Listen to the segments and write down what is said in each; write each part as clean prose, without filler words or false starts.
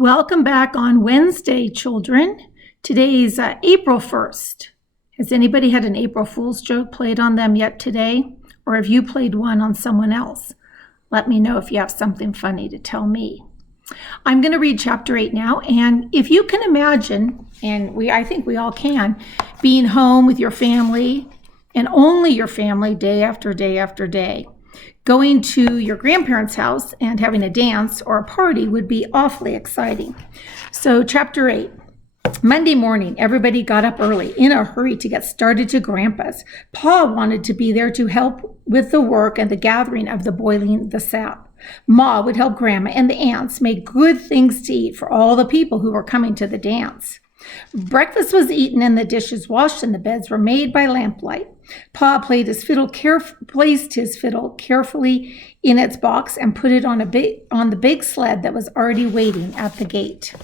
Welcome back on Wednesday, children. Today's April 1st. Has anybody had an April Fool's joke played on them yet today? Or have you played one on someone else? Let me know if you have something funny to tell me. I'm going to read chapter 8 now, and if you can imagine, and I think we all can, being home with your family and only your family day after day after day. Going to your grandparents' house and having a dance or a party would be awfully exciting. So chapter 8. Monday morning, everybody got up early in a hurry to get started to Grandpa's. Pa wanted to be there to help with the work and the gathering of the boiling the sap. Ma would help Grandma and the aunts make good things to eat for all the people who were coming to the dance. Breakfast was eaten and the dishes washed and the beds were made by lamplight. Pa placed his fiddle carefully in its box and put it on the big sled that was already waiting at the gate.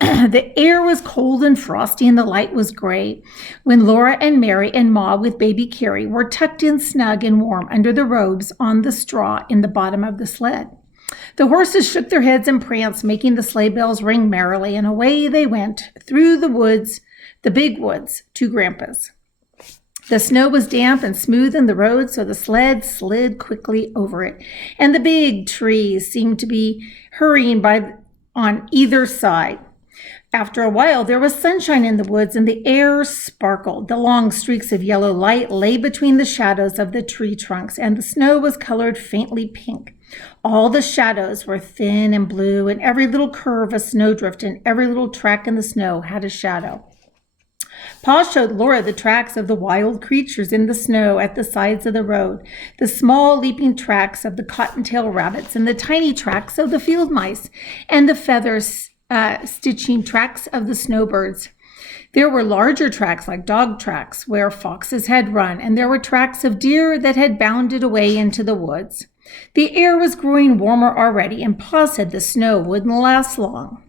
The air was cold and frosty and the light was gray when Laura and Mary and Ma with baby Carrie were tucked in snug and warm under the robes on the straw in the bottom of the sled. The horses shook their heads and pranced, making the sleigh bells ring merrily, and away they went through the woods, the big woods, to Grandpa's. The snow was damp and smooth in the road, so the sled slid quickly over it, and the big trees seemed to be hurrying by on either side. After a while, there was sunshine in the woods, and the air sparkled. The long streaks of yellow light lay between the shadows of the tree trunks, and the snow was colored faintly pink. All the shadows were thin and blue, and every little curve a snowdrift and every little track in the snow had a shadow. Pa showed Laura the tracks of the wild creatures in the snow at the sides of the road, the small leaping tracks of the cottontail rabbits and the tiny tracks of the field mice and the stitching tracks of the snowbirds. There were larger tracks like dog tracks where foxes had run, and there were tracks of deer that had bounded away into the woods. The air was growing warmer already, and Pa said the snow wouldn't last long.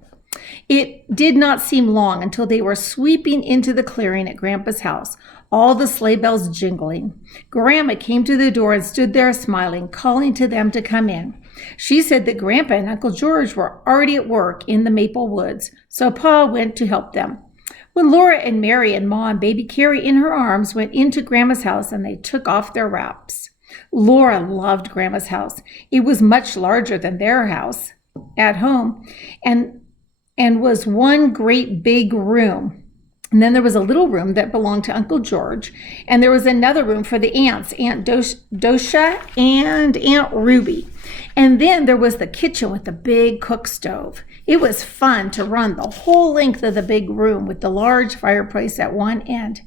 It did not seem long until they were sweeping into the clearing at Grandpa's house, all the sleigh bells jingling. Grandma came to the door and stood there smiling, calling to them to come in. She said that Grandpa and Uncle George were already at work in the maple woods, so Pa went to help them. When Laura and Mary and Ma and baby Carrie in her arms went into Grandma's house and they took off their wraps. Laura loved Grandma's house. It was much larger than their house at home and was one great big room. And then there was a little room that belonged to Uncle George, and there was another room for the aunts, Aunt Dosha and Aunt Ruby. And then there was the kitchen with the big cook stove. It was fun to run the whole length of the big room with the large fireplace at one end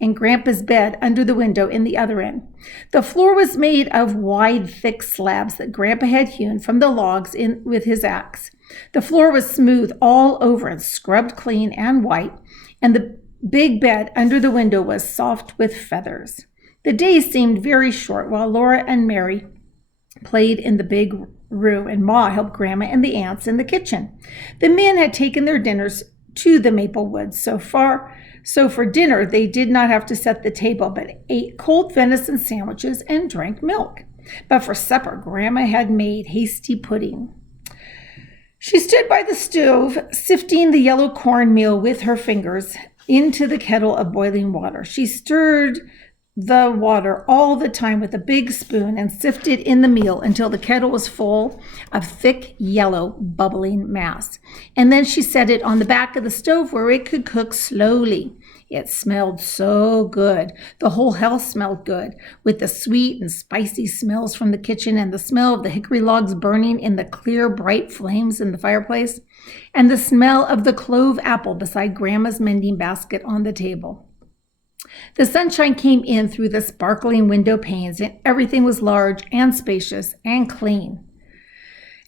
and Grandpa's bed under the window in the other end. The floor was made of wide, thick slabs that Grandpa had hewn from the logs with his axe. The floor was smooth all over and scrubbed clean and white, and the big bed under the window was soft with feathers. The days seemed very short while Laura and Mary played in the big room, and Ma helped Grandma and the aunts in the kitchen. The men had taken their dinners to the maple woods so for dinner they did not have to set the table, but ate cold venison sandwiches and drank milk. But for supper, Grandma had made hasty pudding. She stood by the stove, sifting the yellow cornmeal with her fingers into the kettle of boiling water. She stirred the water all the time with a big spoon and sifted in the meal until the kettle was full of thick, yellow, bubbling mass. And then she set it on the back of the stove where it could cook slowly. It smelled so good. The whole house smelled good, with the sweet and spicy smells from the kitchen and the smell of the hickory logs burning in the clear, bright flames in the fireplace, and the smell of the clove apple beside Grandma's mending basket on the table. The sunshine came in through the sparkling window panes, and everything was large and spacious and clean.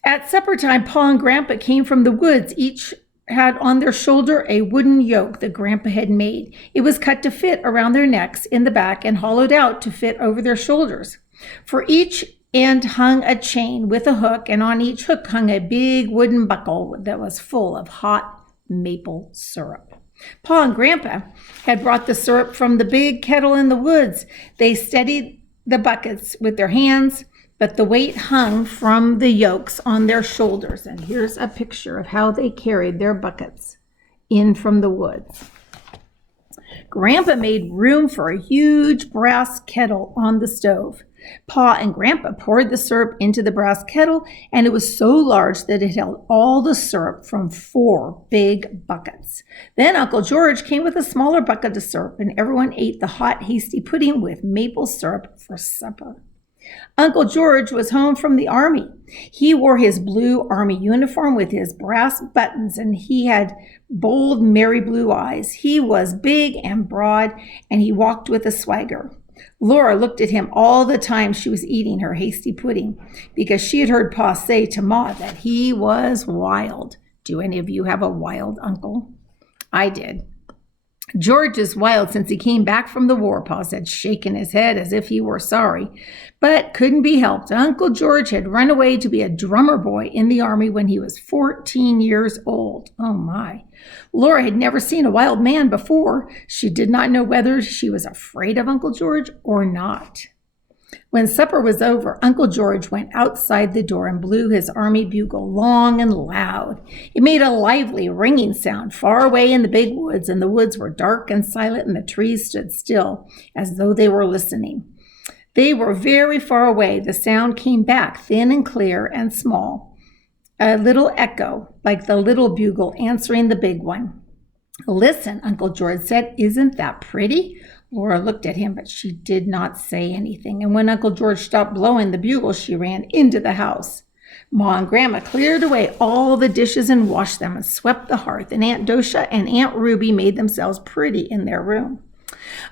At supper time, Pa and Grandpa came from the woods. Each had on their shoulder a wooden yoke that Grandpa had made. It was cut to fit around their necks in the back and hollowed out to fit over their shoulders. For each end hung a chain with a hook, and on each hook hung a big wooden buckle that was full of hot maple syrup. Pa and Grandpa had brought the syrup from the big kettle in the woods. They steadied the buckets with their hands but the weight hung from the yokes on their shoulders. And here's a picture of how they carried their buckets in from the woods. Grandpa made room for a huge brass kettle on the stove. Pa and Grandpa poured the syrup into the brass kettle, and it was so large that it held all the syrup from 4 big buckets. Then Uncle George came with a smaller bucket of syrup, and everyone ate the hot, hasty pudding with maple syrup for supper. Uncle George was home from the army. He wore his blue army uniform with his brass buttons, and he had bold, merry blue eyes. He was big and broad, and he walked with a swagger. Laura looked at him all the time she was eating her hasty pudding because she had heard Pa say to Ma that he was wild. Do any of you have a wild uncle? I did. George is wild since he came back from the war, Pa said, shaking his head as if he were sorry. But couldn't be helped. Uncle George had run away to be a drummer boy in the army when he was 14 years old. Oh my. Laura had never seen a wild man before. She did not know whether she was afraid of Uncle George or not. When supper was over, Uncle George went outside the door and blew his army bugle long and loud. It made a lively ringing sound far away in the big woods, and the woods were dark and silent, and the trees stood still as though they were listening. They were very far away. The sound came back thin and clear and small, a little echo like the little bugle answering the big one. Listen, Uncle George said, isn't that pretty? Laura looked at him, but she did not say anything. And when Uncle George stopped blowing the bugle, she ran into the house. Ma and Grandma cleared away all the dishes and washed them and swept the hearth. And Aunt Dosha and Aunt Ruby made themselves pretty in their room.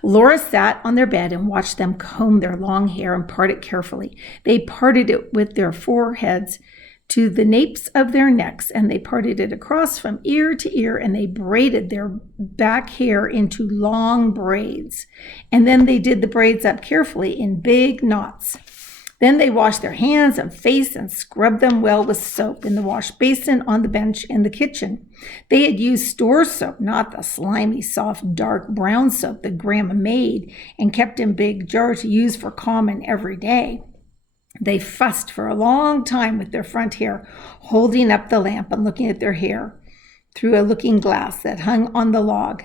Laura sat on their bed and watched them comb their long hair and part it carefully. They parted it with their foreheads to the napes of their necks, and they parted it across from ear to ear, and they braided their back hair into long braids. And then they did the braids up carefully in big knots. Then they washed their hands and face and scrubbed them well with soap in the wash basin on the bench in the kitchen. They had used store soap, not the slimy, soft, dark brown soap that Grandma made and kept in big jars to use for common every day. They fussed for a long time with their front hair, holding up the lamp and looking at their hair through a looking glass that hung on the log.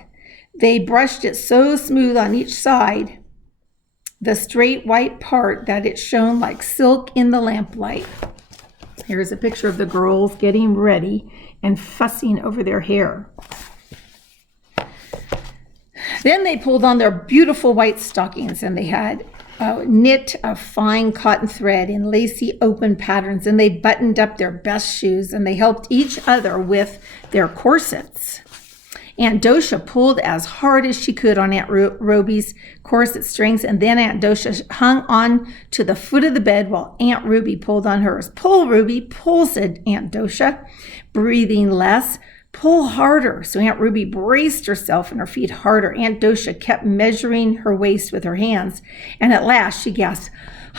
They brushed it so smooth on each side, the straight white part, that it shone like silk in the lamplight. Here's a picture of the girls getting ready and fussing over their hair. Then they pulled on their beautiful white stockings, and they had knit of fine cotton thread in lacy open patterns, and they buttoned up their best shoes, and they helped each other with their corsets. Aunt Dosha pulled as hard as she could on Aunt Ruby's corset strings, and then Aunt Dosha hung on to the foot of the bed while Aunt Ruby pulled on hers. Pull, Ruby, pull, said Aunt Dosha, breathing less. Pull harder. So Aunt Ruby braced herself and her feet harder. Aunt Dosha kept measuring her waist with her hands, and at last she gasped,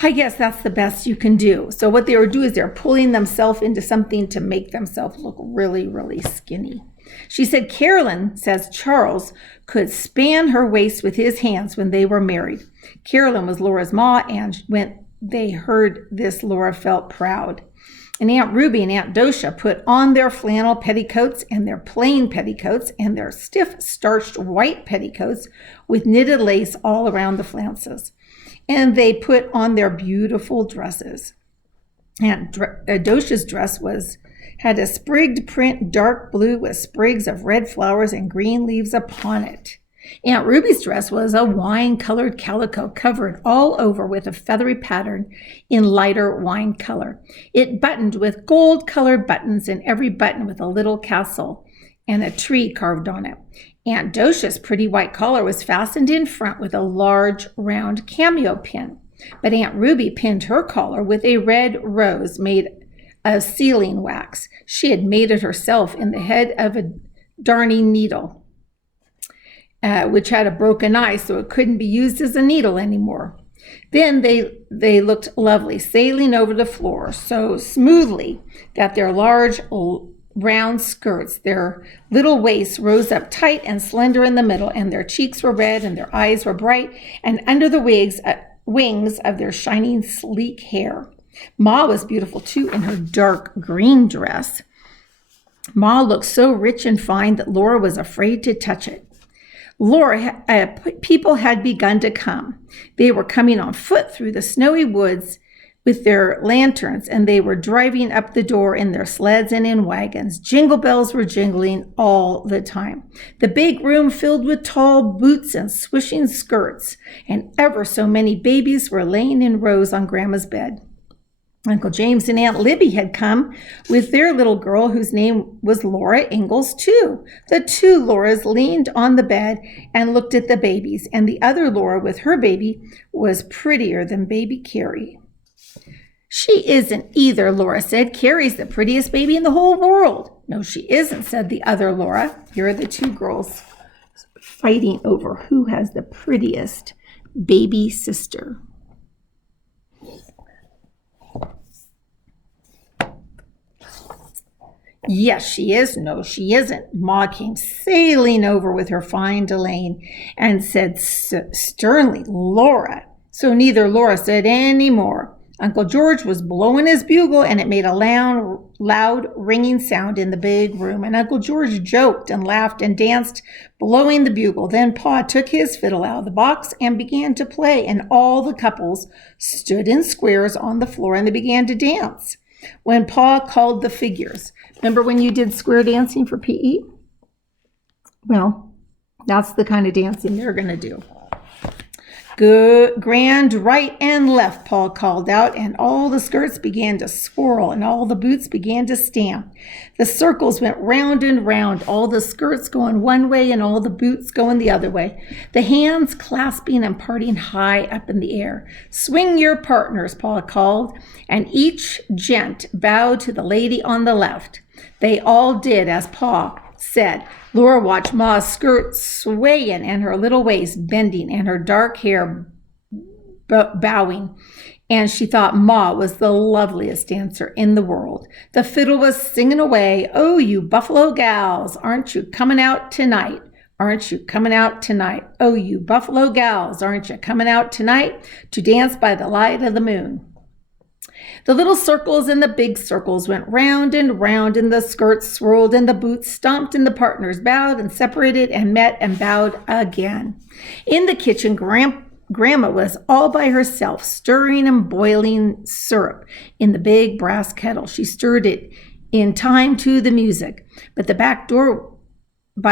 I guess that's the best you can do. So what they were doing is they're pulling themselves into something to make themselves look really, really skinny. She said Carolyn says Charles could span her waist with his hands when they were married. Carolyn was Laura's ma, and when they heard this, Laura felt proud. And Aunt Ruby and Aunt Dosha put on their flannel petticoats and their plain petticoats and their stiff starched white petticoats with knitted lace all around the flounces. And they put on their beautiful dresses. Aunt Dosha's dress had a sprigged print, dark blue with sprigs of red flowers and green leaves upon it. Aunt Ruby's dress was a wine-colored calico covered all over with a feathery pattern in lighter wine color. It buttoned with gold-colored buttons, and every button with a little castle and a tree carved on it. Aunt Dosha's pretty white collar was fastened in front with a large, round cameo pin. But Aunt Ruby pinned her collar with a red rose made of sealing wax. She had made it herself in the head of a darning needle, which had a broken eye, so it couldn't be used as a needle anymore. Then they looked lovely, sailing over the floor so smoothly that their large, round skirts, their little waists rose up tight and slender in the middle, and their cheeks were red, and their eyes were bright, and under the wings of their shining, sleek hair. Ma was beautiful too in her dark green dress. Ma looked so rich and fine that Laura was afraid to touch it. People had begun to come. They were coming on foot through the snowy woods with their lanterns, and they were driving up the door in their sleds and in wagons. Jingle bells were jingling all the time. The big room filled with tall boots and swishing skirts, and ever so many babies were laying in rows on Grandma's bed. Uncle James and Aunt Libby had come with their little girl whose name was Laura Ingalls too. The two Lauras leaned on the bed and looked at the babies, and the other Laura with her baby was prettier than baby Carrie. She isn't either, Laura said. Carrie's the prettiest baby in the whole world. No, she isn't, said the other Laura. Here are the two girls fighting over who has the prettiest baby sister. Yes, she is. No, she isn't. Ma came sailing over with her fine Delane and said sternly, Laura. So neither Laura said any more. Uncle George was blowing his bugle, and it made a loud ringing sound in the big room. And Uncle George joked and laughed and danced, blowing the bugle. Then Pa took his fiddle out of the box and began to play, and all the couples stood in squares on the floor, and they began to dance. When Pa called the figures, remember when you did square dancing for PE? Well, that's the kind of dancing they're going to do. Good, grand right and left, Paul called out, and all the skirts began to swirl and all the boots began to stamp. The circles went round and round, all the skirts going one way and all the boots going the other way, the hands clasping and parting high up in the air. Swing your partners, Paul called, and each gent bowed to the lady on the left. They all did as Pa said. Laura watched Ma's skirt swaying and her little waist bending and her dark hair bowing, and she thought Ma was the loveliest dancer in the world. The fiddle was singing away, oh, you buffalo gals, aren't you coming out tonight? Aren't you coming out tonight? Oh, you buffalo gals, aren't you coming out tonight to dance by the light of the moon? The little circles and the big circles went round and round, and the skirts swirled, and the boots stomped, and the partners bowed and separated and met and bowed again. In the kitchen, Grandma was all by herself, stirring and boiling syrup in the big brass kettle. She stirred it in time to the music, but by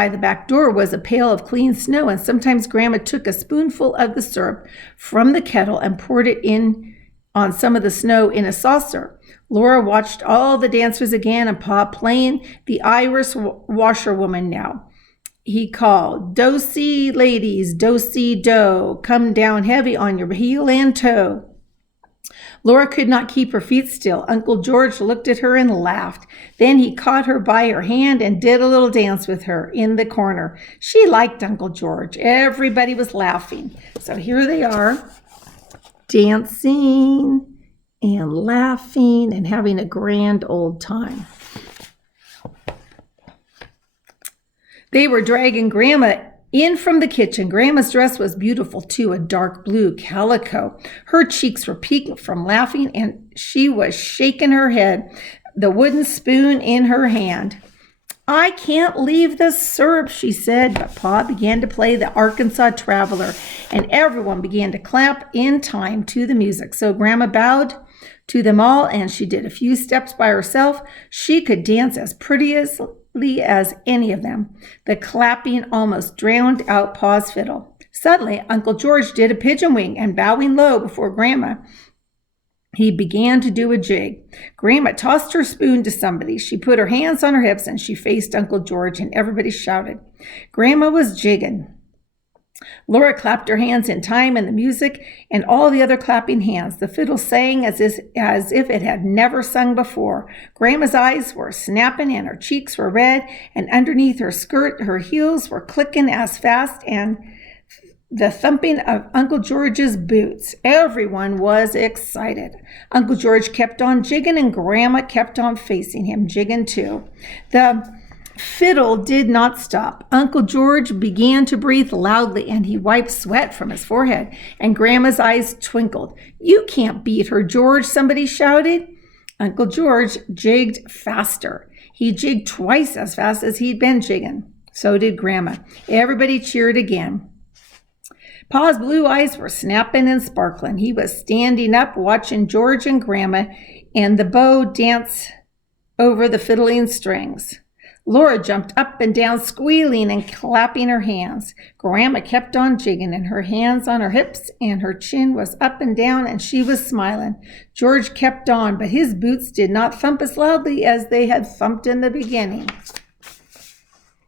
the back door was a pail of clean snow, and sometimes Grandma took a spoonful of the syrup from the kettle and poured it in on some of the snow in a saucer. Laura watched all the dancers again, and Pa playing the Irish washerwoman now. He called, "Do-see, ladies, do-see, do. Come down heavy on your heel and toe." Laura could not keep her feet still. Uncle George looked at her and laughed. Then he caught her by her hand and did a little dance with her in the corner. She liked Uncle George. Everybody was laughing. So here they are, dancing and laughing and having a grand old time. They were dragging Grandma in from the kitchen. Grandma's dress was beautiful too, a dark blue calico. Her cheeks were peaked from laughing, and she was shaking her head, the wooden spoon in her hand. "I can't leave the syrup," she said, but Pa began to play the Arkansas Traveler, and everyone began to clap in time to the music. So Grandma bowed to them all, and she did a few steps by herself. She could dance as prettily as any of them. The clapping almost drowned out Pa's fiddle. Suddenly, Uncle George did a pigeon wing, and bowing low before Grandma, he began to do a jig. Grandma tossed her spoon to somebody. She put her hands on her hips and she faced Uncle George, and everybody shouted. Grandma was jigging. Laura clapped her hands in time, and the music and all the other clapping hands. The fiddle sang as if it had never sung before. Grandma's eyes were snapping and her cheeks were red, and underneath her skirt, her heels were clicking as fast and the thumping of Uncle George's boots. Everyone was excited. Uncle George kept on jigging, and Grandma kept on facing him, jigging too. The Fiddle did not stop. Uncle George began to breathe loudly, and he wiped sweat from his forehead, and Grandma's eyes twinkled. "You can't beat her, George," somebody shouted. Uncle George jigged faster. He jigged twice as fast as he'd been jigging. So did Grandma. Everybody cheered again. Pa's blue eyes were snapping and sparkling. He was standing up, watching George and Grandma and the bow dance over the fiddling strings. Laura jumped up and down, squealing and clapping her hands. Grandma kept on jigging, and her hands on her hips, and her chin was up and down, and she was smiling. George kept on, but his boots did not thump as loudly as they had thumped in the beginning.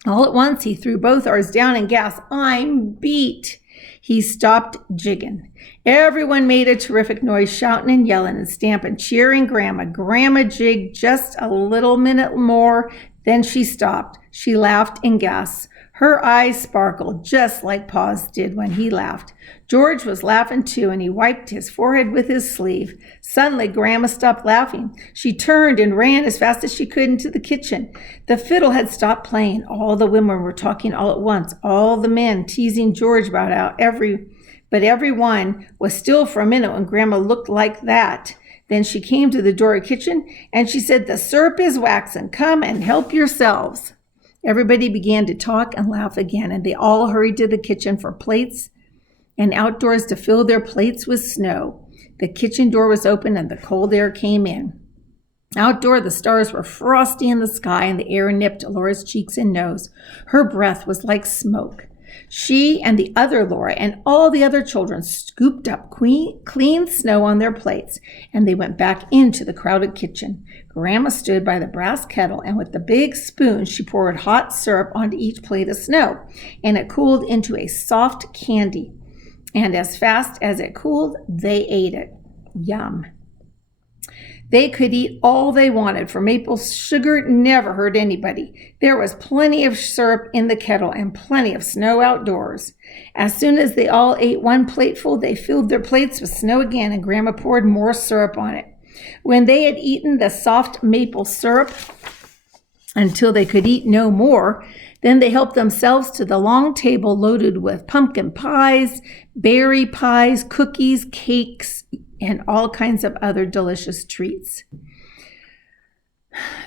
All at once, he threw both oars down and gasped, "I'm beat." He stopped jigging. Everyone made a terrific noise, shouting and yelling and stamping, cheering Grandma. Grandma jigged just a little minute more. Then she stopped. She laughed and gasped. Her eyes sparkled just like Pa's did when he laughed. George was laughing too, and he wiped his forehead with his sleeve. Suddenly, Grandma stopped laughing. She turned and ran as fast as she could into the kitchen. The fiddle had stopped playing. All the women were talking all at once. All the men teasing George about how everyone was still for a minute when Grandma looked like that. Then she came to the door of the kitchen, and she said, "The syrup is waxing. Come and help yourselves." Everybody began to talk and laugh again, and they all hurried to the kitchen for plates and outdoors to fill their plates with snow. The kitchen door was open, and the cold air came in. Outdoor, the stars were frosty in the sky, and the air nipped Laura's cheeks and nose. Her breath was like smoke. She and the other Laura and all the other children scooped up clean snow on their plates, and they went back into the crowded kitchen. Grandma stood by the brass kettle, and with the big spoon, she poured hot syrup onto each plate of snow, and it cooled into a soft candy. And as fast as it cooled, they ate it. Yum. They could eat all they wanted, for maple sugar never hurt anybody. There was plenty of syrup in the kettle and plenty of snow outdoors. As soon as they all ate one plateful, they filled their plates with snow again, and Grandma poured more syrup on it. When they had eaten the soft maple syrup until they could eat no more, then they helped themselves to the long table loaded with pumpkin pies, berry pies, cookies, cakes, and all kinds of other delicious treats.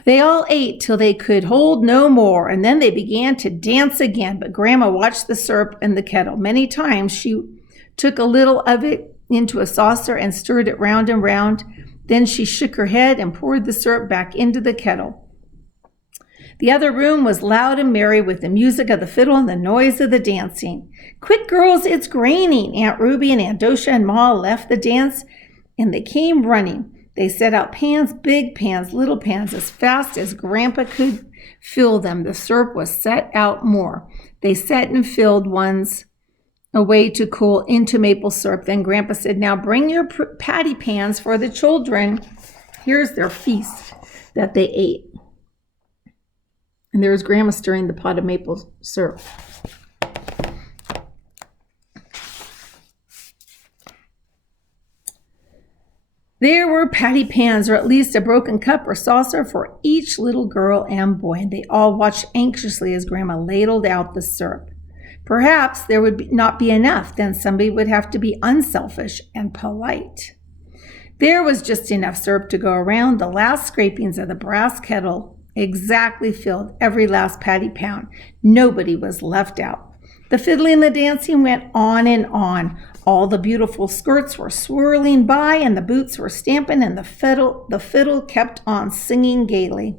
They all ate till they could hold no more, and then they began to dance again. But Grandma watched the syrup in the kettle. Many times she took a little of it into a saucer and stirred it round and round. Then she shook her head and poured the syrup back into the kettle. The other room was loud and merry with the music of the fiddle and the noise of the dancing. "Quick, girls, it's raining." Aunt Ruby and Aunt Dosha and Ma left the dance, and they came running. They set out pans, big pans, little pans, as fast as Grandpa could fill them. The syrup was set out more. They set and filled ones away to cool into maple syrup. Then Grandpa said, "Now bring your patty pans for the children." Here's their feast that they ate. And there was Grandma stirring the pot of maple syrup. There were patty pans, or at least a broken cup or saucer for each little girl and boy, and they all watched anxiously as Grandma ladled out the syrup. Perhaps there would not be enough, then somebody would have to be unselfish and polite. There was just enough syrup to go around. The last scrapings of the brass kettle exactly filled every last patty pound. Nobody was left out. The fiddling and the dancing went on and on. All the beautiful skirts were swirling by, and the boots were stamping, and the fiddle kept on singing gaily.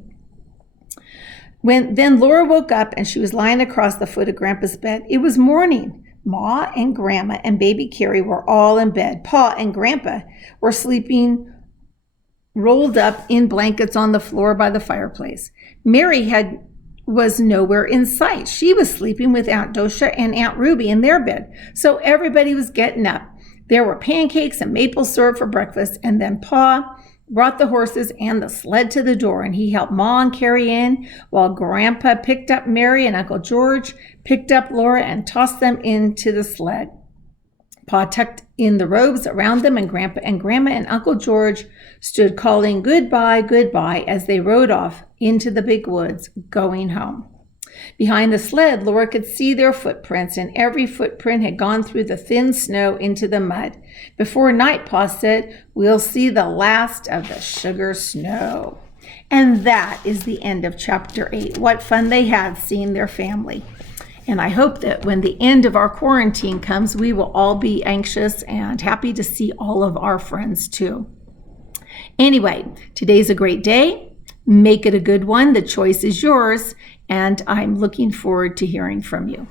Then Laura woke up, and she was lying across the foot of Grandpa's bed. It was morning. Ma and Grandma and baby Carrie were all in bed. Pa and Grandpa were sleeping rolled up in blankets on the floor by the fireplace. Mary was nowhere in sight. She was sleeping with Aunt Dosha and Aunt Ruby in their bed. So everybody was getting up. There were pancakes and maple syrup for breakfast, and then Pa brought the horses and the sled to the door, and he helped Ma and Carrie in, while Grandpa picked up Mary and Uncle George picked up Laura and tossed them into the sled. Pa tucked in the robes around them, and Grandpa and Grandma and Uncle George stood calling goodbye, goodbye as they rode off into the big woods, going home. Behind the sled, Laura could see their footprints, and every footprint had gone through the thin snow into the mud. Before night, Pa said, "We'll see the last of the sugar snow." And that is the end of chapter 8. What fun they had seeing their family. And I hope that when the end of our quarantine comes, we will all be anxious and happy to see all of our friends too. Anyway, today's a great day. Make it a good one. The choice is yours, and I'm looking forward to hearing from you.